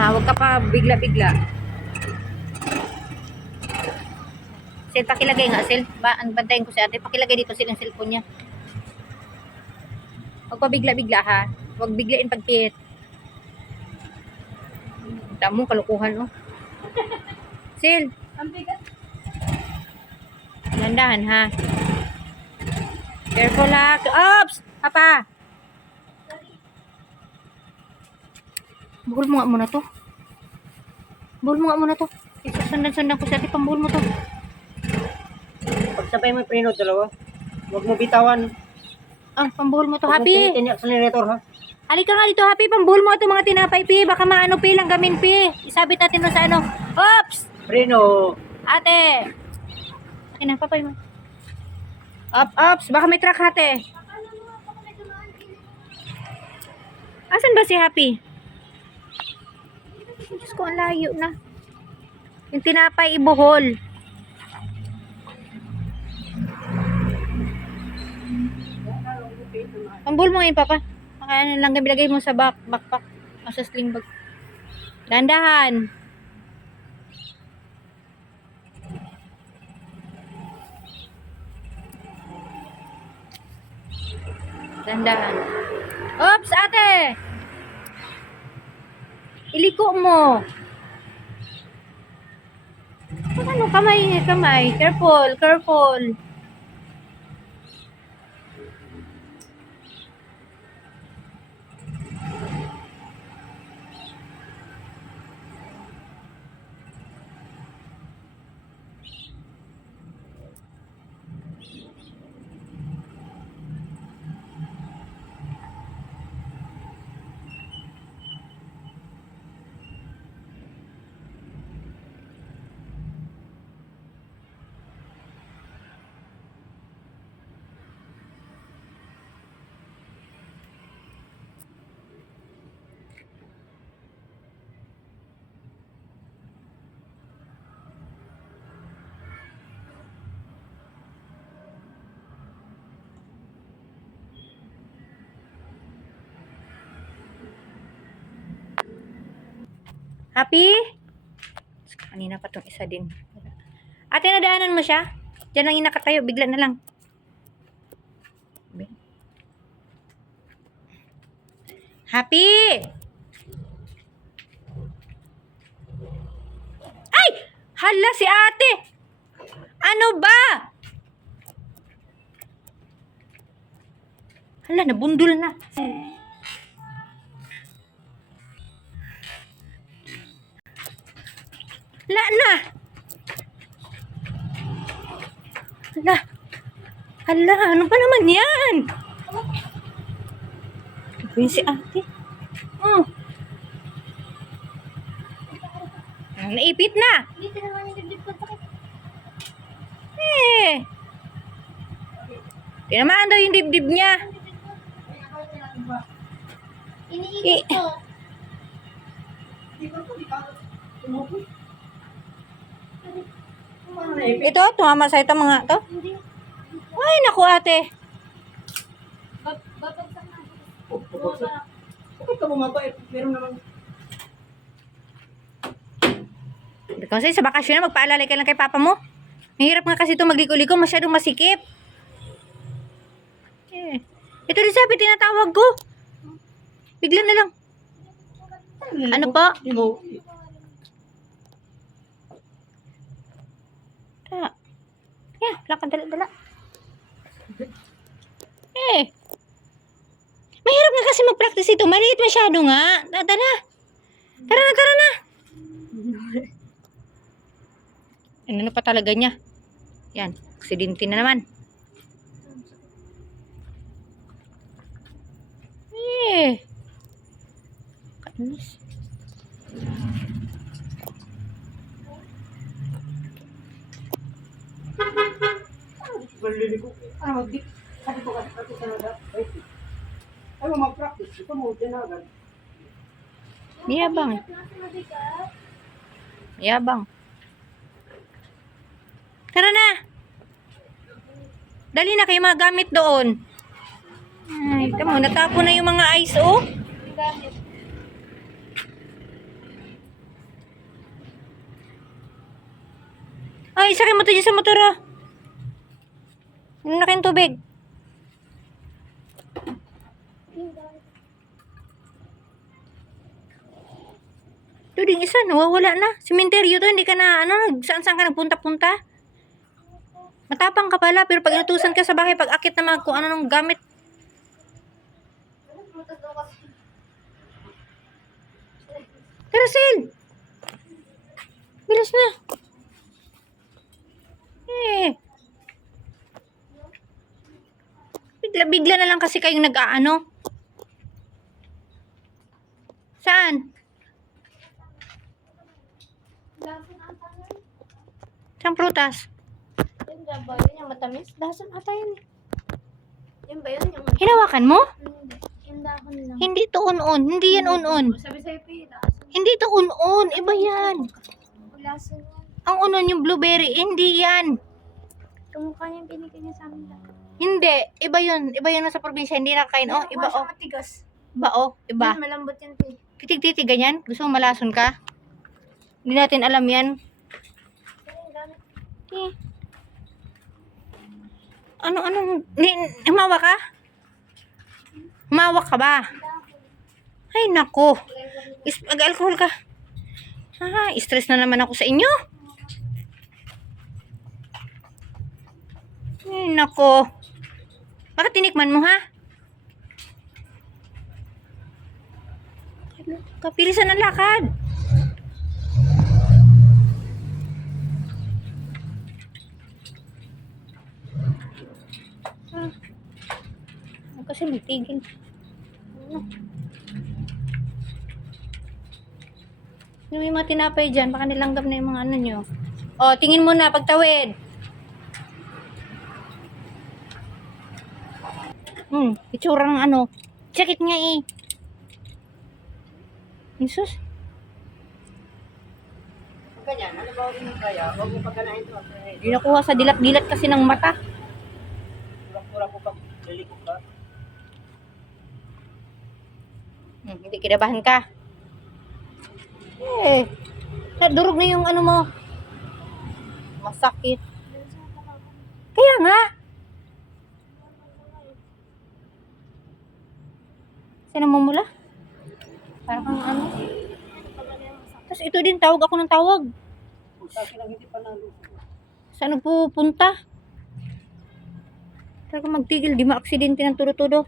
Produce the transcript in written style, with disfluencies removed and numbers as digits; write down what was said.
ha. Huwag ka pa bigla-bigla. Sil, pakilagay nga, Sil. Bantayin ko si ate. Pakilagay dito, Sil, ang cellphone niya. Huwag pa bigla-bigla, ha. Huwag biglain pagpit. Damong kalukuhan, oh. Sil. Ang bigat. Landahan, ha. Careful, ha. Oops! Papa! Buhol mo nga muna to. Buhol mo nga muna to. Sundan-sundan ko sa ate. Pambuhol mo to. Pagsabay mo preno dalawa. Huwag mo bitawan. Ah, pambuhol mo to, Huwag mo Happy. pinitin yung accelerator, ha? Halika nga dito, Happy. Pambuhol mo ito mga tinapay, Pi. Baka maano, Pi. Langgamin, Pi. Isabit natin doon sa ano. Oops! Preno. Ate. Akin na, papay mo. Ups. Baka may truck, ate. Asan ba si Happy? Diyos ko, ang layo na. Yung tinapay, ibuhol. Pambuhol mo ngayon, Papa. Baka ano lang, bilagay mo sa backpack. O sa sling bag. Dandahan. Dandahan. Oops, ate! Iliko mo. Ano, kamay. Careful. Happy? Kanina pa tong isa din. Ate, nadaanan mo siya? Diyan lang yung nakatayo. Bigla na lang. Happy! Ay! Hala si ate! Ano ba? Hala, nabundol na. Hala na! Hala, ano ba naman yan? Ano si ate? Oh. Naipit na. Hindi naman yung dibdib ko sakit. Eh. Tinamaan daw yung dibdib niya. Iniipit ko. Ito, tumama sa ito mga to. Hindi. Ay, naku ate. Babagsak na. Bakit ka bumaba? Meron naman. Kasi sa bakasyon na, magpaalalay ka lang kay papa mo. Mahirap nga kasi ito magliko-liko, masyadong masikip. Eh. Ito rin sabi, tinatawag ko. Bigla na lang. Ano po? Di mo. Yeah, wala kang dala-dala. Eh. Mahirap nga kasi mag-practice ito. Maliit masyado nga. Tara na. Ano pa talaga niya? Yan. Aksidente na naman. Eh. Kainis. Balili ko. Ano, di. Sabi ko kasi sa nada. Ay, mag-practice. Ito mo, tinagal. Yabang. Tara na. Dali na kayo mga gamit doon. Ay, tamo, natapo na yung mga ice, oh. isakay mo to dyan sa motor, oh. Ano na kayong tubig? Ito ding isa, nawawala na. Simenteryo to, hindi ka na, saan-saan ka nagpunta-punta? Matapang ka pala, pero pag inutusan ka sa bahay, pag akit na kung ano nung gamit. Tara, Sil! Bilis na. Bigla na lang kasi kayong nag-aano. Saan? Saan prutas? Yun ba yun yung matamis? Dasan ata yun eh. Yun ba yun yung... Hinawakan mo? Hindi. Yung dahon lang. Hindi to on-on. Hindi yan on-on. Sabi sa'yo pa yun. Dasan. Hindi to on-on. Iba yan. Wala sa yan. Ang on-on yung blueberry. Hindi yan. Kamukha niya yung binigay niya sa amin lang. Hindi. Iba yun. Iba yun sa probinsya. Hindi nakakain. Oh, iba oh. Matigas. Iba oh. Iba. Yan, malambot yan po eh. Titig-titig ganyan. Gusto mo malason ka? Hindi natin alam yan. Eh. Humawa ka? Humawa ka ba? Ay, nako. Mag-alcohol ka. Stress na naman ako sa inyo. Ay, nako. Bakit tinikman mo, ha? Kapilisan ng lakad. Kasi may tigil. May mga tinapay dyan. Baka nilanggap na yung mga ano nyo. O, tingin mo na pagtawid. Itsura ng ano. Check it nga eh. Jesus. Ganyan, ano ba rin kaya? Huwag mo pagkanain ito. Hindi nakuha sa dilat-dilat kasi ng mata. Pura-pura ko pag liliko ka. Hindi kinabahan ka. Nadurog na yung ano mo. Masakit. Kaya nga. Saan namumula? Parang kang ano. Tapos ito din, tawag ako ng tawag. Sa akin lang hindi pa naluto. Saan nagpupunta? Talaga magtigil, di ma-aksidente ng tudo-tudo.